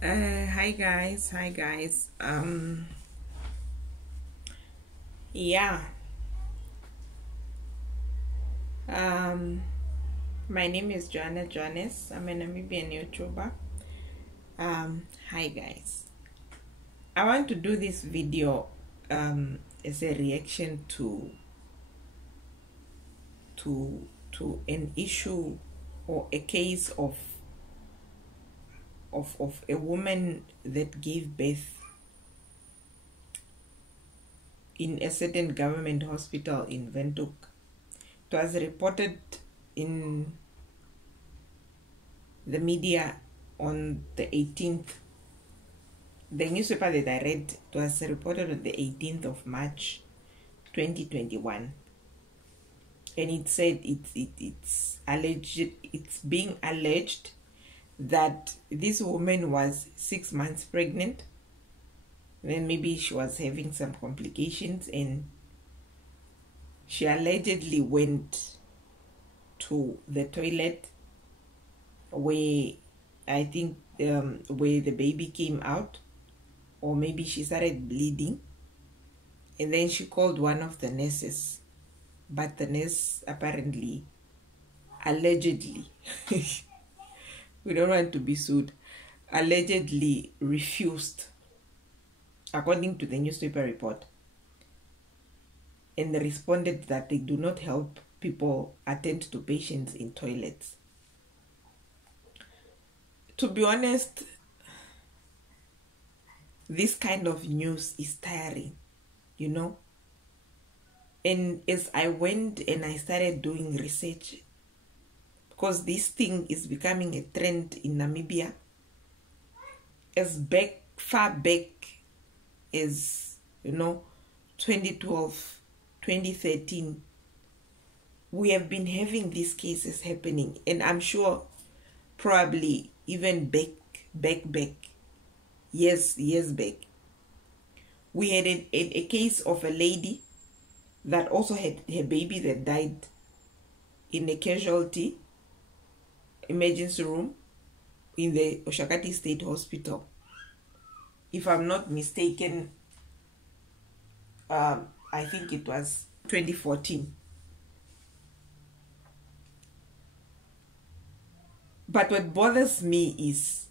Hi guys. Yeah. Um my name is Joanna Johannes. I'm a Namibian YouTuber. Hi guys. I want to do this video as a reaction to an issue or a case of a woman that gave birth in a certain government hospital in Windhoek. It was reported in the media on the 18th. The newspaper that I read, it was reported on the 18th of March 2021, and it said it's being alleged that this woman was 6 months pregnant. Then maybe she was having some complications, and she allegedly went to the toilet where I think where the baby came out, or maybe she started bleeding, and then she called one of the nurses, but the nurse apparently, allegedly, we don't want to be sued, allegedly refused, according to the newspaper report, and they responded that they do not help people attend to patients in toilets. To be honest, this kind of news is tiring, you know. And as I went and I started doing research, because this thing is becoming a trend in Namibia, as far back as, 2012, 2013, we have been having these cases happening. And I'm sure probably even back years back, we had a case of a lady that also had her baby that died in a casualty emergency room in the Oshakati State Hospital. If I'm not mistaken, I think it was 2014. But what bothers me is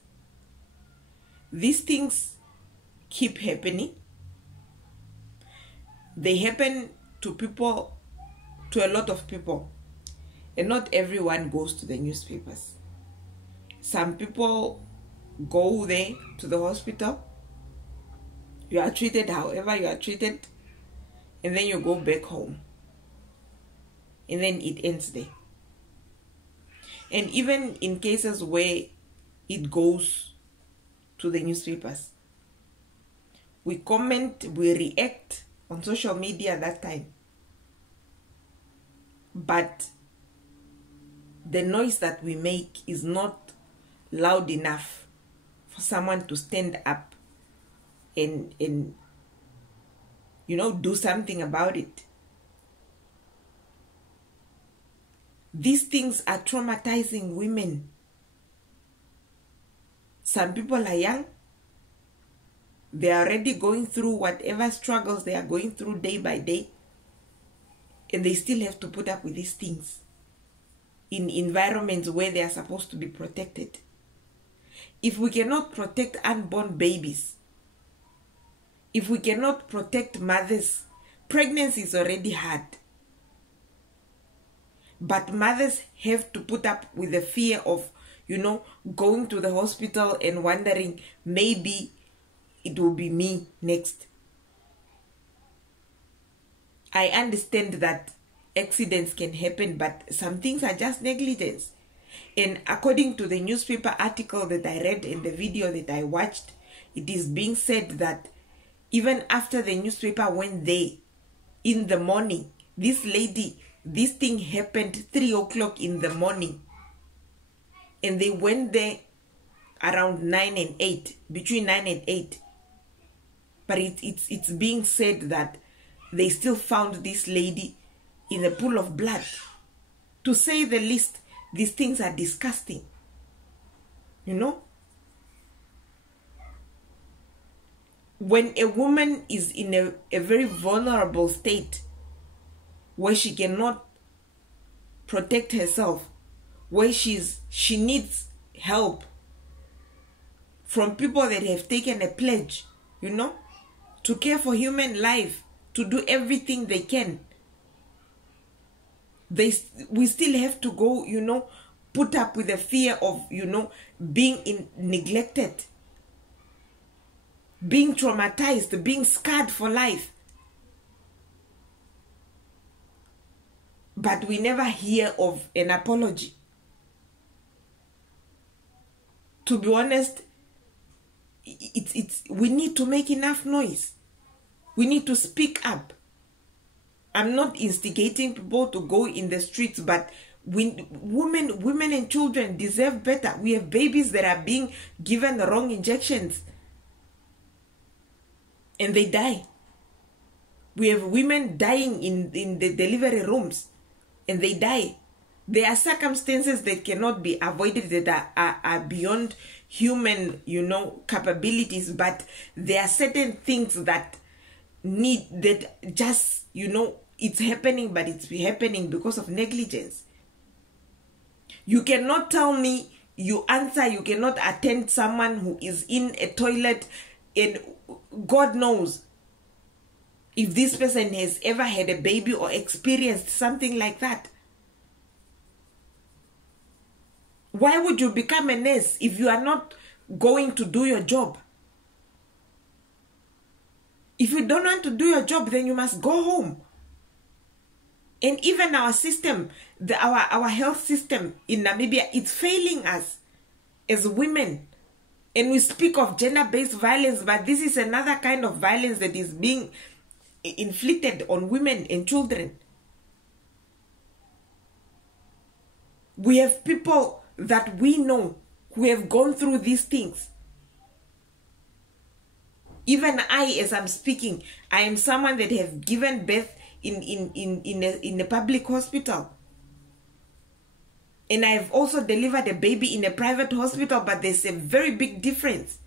these things keep happening. They happen to people, to a lot of people, and not everyone goes to the newspapers. Some people go there to the hospital. You are treated however you are treated, and then you go back home, and then it ends there. And even in cases where it goes to the newspapers, we comment, we react on social media that time, but the noise that we make is not loud enough for someone to stand up and do something about it. These things are traumatizing women. Some people are young. They are already going through whatever struggles they are going through day by day, and they still have to put up with these things in environments where they are supposed to be protected. If we cannot protect unborn babies, if we cannot protect mothers, pregnancy is already hard. But mothers have to put up with the fear of, going to the hospital and wondering, maybe it will be me next. I understand that accidents can happen, but some things are just negligence. And according to the newspaper article that I read and the video that I watched, it is being said that even after the newspaper went there in the morning, this thing happened 3 o'clock in the morning, and they went there around 9 and 8, between 9 and 8. But it's being said that they still found this lady in a pool of blood. To say the least, these things are disgusting. when a woman is in a very vulnerable state where she cannot protect herself, where she needs help from people that have taken a pledge, to care for human life, to do everything they can, we still have to go, put up with the fear of, being neglected, being traumatized, being scarred for life. But we never hear of an apology. To be honest, we need to make enough noise. We need to speak up. I'm not instigating people to go in the streets, but women and children deserve better. We have babies that are being given the wrong injections and they die. We have women dying in the delivery rooms and they die. There are circumstances that cannot be avoided, that are beyond human, capabilities, but there are certain things that just, it's happening, but it's happening because of negligence. You cannot tell me you cannot attend someone who is in a toilet, and God knows if this person has ever had a baby or experienced something like that. Why would you become a nurse if you are not going to do your job? If you don't want to do your job, then you must go home. And even our system, our health system in Namibia, it's failing us as women. And we speak of gender-based violence, but this is another kind of violence that is being inflicted on women and children. We have people that we know who have gone through these things. Even I, as I'm speaking, I am someone that have given birth in a public hospital. And I have also delivered a baby in a private hospital, but there's a very big difference.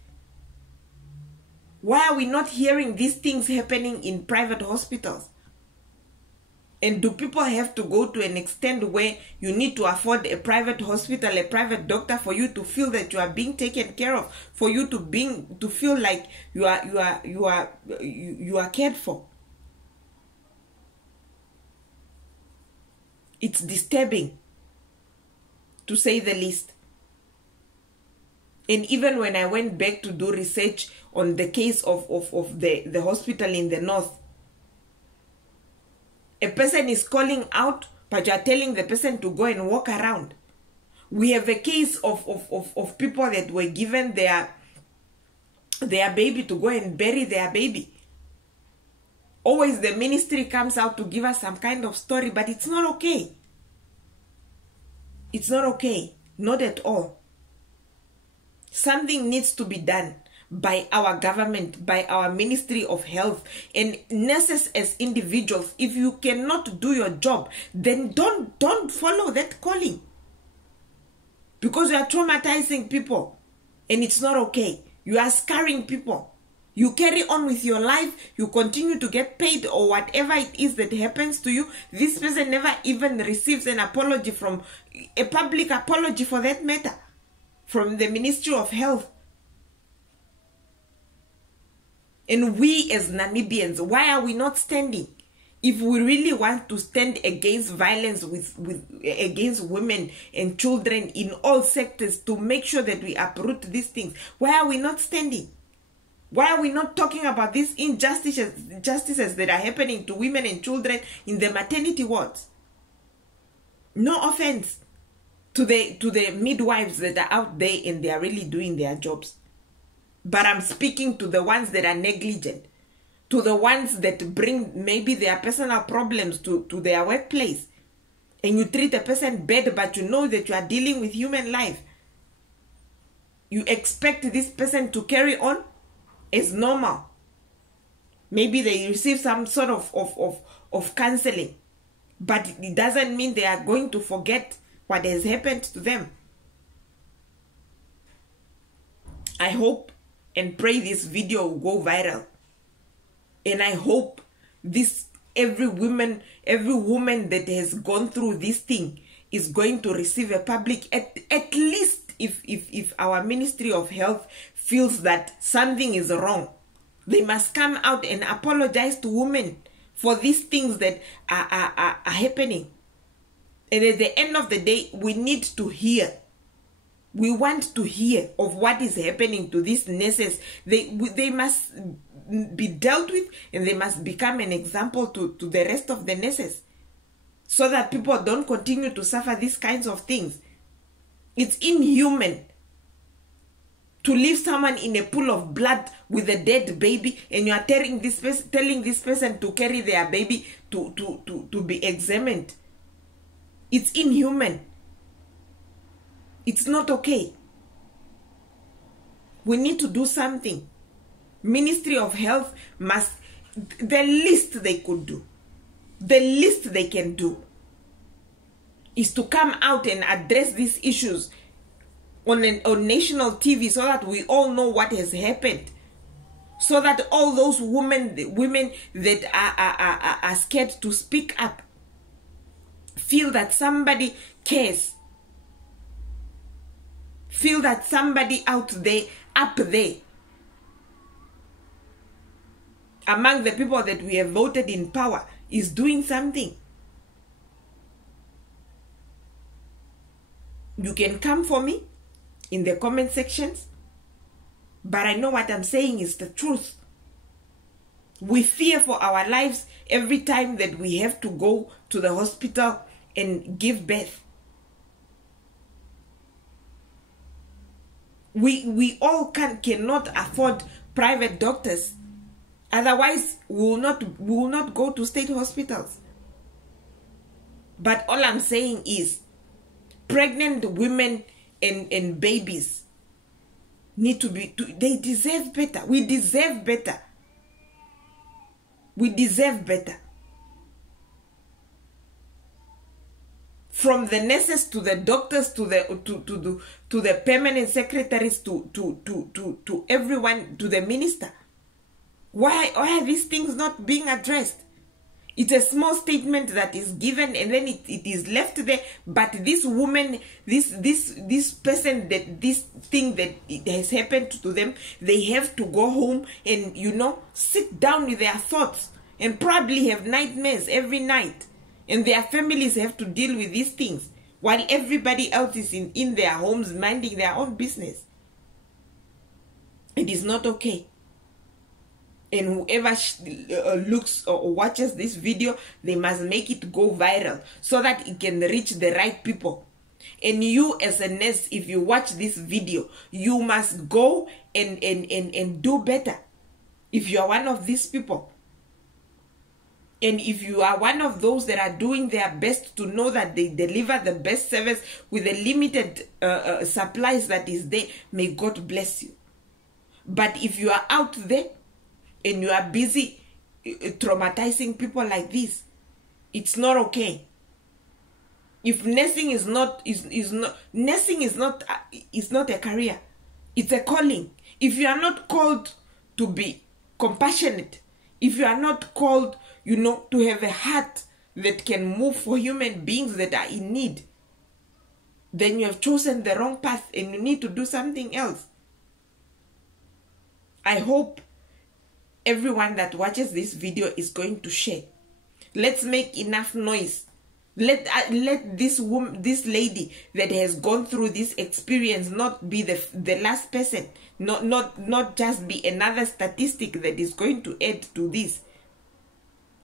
Why are we not hearing these things happening in private hospitals? And do people have to go to an extent where you need to afford a private hospital, a private doctor, for you to feel that you are being taken care of, for you to feel like you are cared for? It's disturbing, to say the least. And even when I went back to do research on the case of the hospital in the north, a person is calling out, but you are telling the person to go and walk around. We have a case of people that were given their baby to go and bury their baby. Always the ministry comes out to give us some kind of story, but it's not okay. It's not okay. Not at all. Something needs to be done by our government, by our Ministry of Health, and nurses as individuals. If you cannot do your job, then don't follow that calling, because you are traumatizing people and it's not okay. You are scarring people. You carry on with your life, you continue to get paid or whatever it is that happens to you. This person never even receives an apology, from a public apology for that matter, from the Ministry of Health. And we as Namibians, why are we not standing? If we really want to stand against violence against women and children in all sectors, to make sure that we uproot these things, why are we not standing? Why are we not talking about these injustices that are happening to women and children in the maternity wards? No offense to the midwives that are out there and they are really doing their jobs. But I'm speaking to the ones that are negligent, to the ones that bring maybe their personal problems to their workplace. And you treat a person bad, but you know that you are dealing with human life. You expect this person to carry on as normal. Maybe they receive some sort of counseling, but it doesn't mean they are going to forget what has happened to them. I hope and pray this video will go viral. And I hope every woman that has gone through this thing is going to receive a public, at least if our Ministry of Health feels that something is wrong, they must come out and apologize to women for these things that are happening. And at the end of the day, we need to hear. We want to hear of what is happening to these nurses. They must be dealt with, and they must become an example to the rest of the nurses, so that people don't continue to suffer these kinds of things. It's inhuman to leave someone in a pool of blood with a dead baby, and you are telling this person to carry their baby to be examined. It's inhuman. It's not okay. We need to do something. Ministry of Health must, the least they could do, the least they can do, is to come out and address these issues on national TV, so that we all know what has happened, so that all those women that are scared to speak up feel that somebody cares, feel that somebody out there, up there, among the people that we have voted in power, is doing something. You can come for me in the comment sections, but I know what I'm saying is the truth. We fear for our lives every time that we have to go to the hospital and give birth. We all cannot afford private doctors. Otherwise, we will not go to state hospitals. But all I'm saying is, pregnant women and babies need to be, they deserve better. We deserve better. We deserve better. From the nurses to the doctors to the permanent secretaries to everyone, to the minister. Why are these things not being addressed? It's a small statement that is given, and then it is left there. But this woman, this person, that this thing that it has happened to them, they have to go home and, sit down with their thoughts and probably have nightmares every night. And their families have to deal with these things while everybody else is in their homes minding their own business. It is not okay. And whoever looks or watches this video, they must make it go viral so that it can reach the right people. And you as a nurse, if you watch this video, you must go and do better. If you are one of these people, and if you are one of those that are doing their best to know that they deliver the best service with the limited supplies that is there, may God bless you. But if you are out there and you are busy traumatizing people like this, it's not okay. If nursing is not a career, it's a calling. If you are not called to be compassionate, if you are not called, to have a heart that can move for human beings that are in need, then you have chosen the wrong path and you need to do something else. I hope everyone that watches this video is going to share. Let's make enough noise. Let this woman, this lady that has gone through this experience, not be the last person, not just be another statistic that is going to add to this.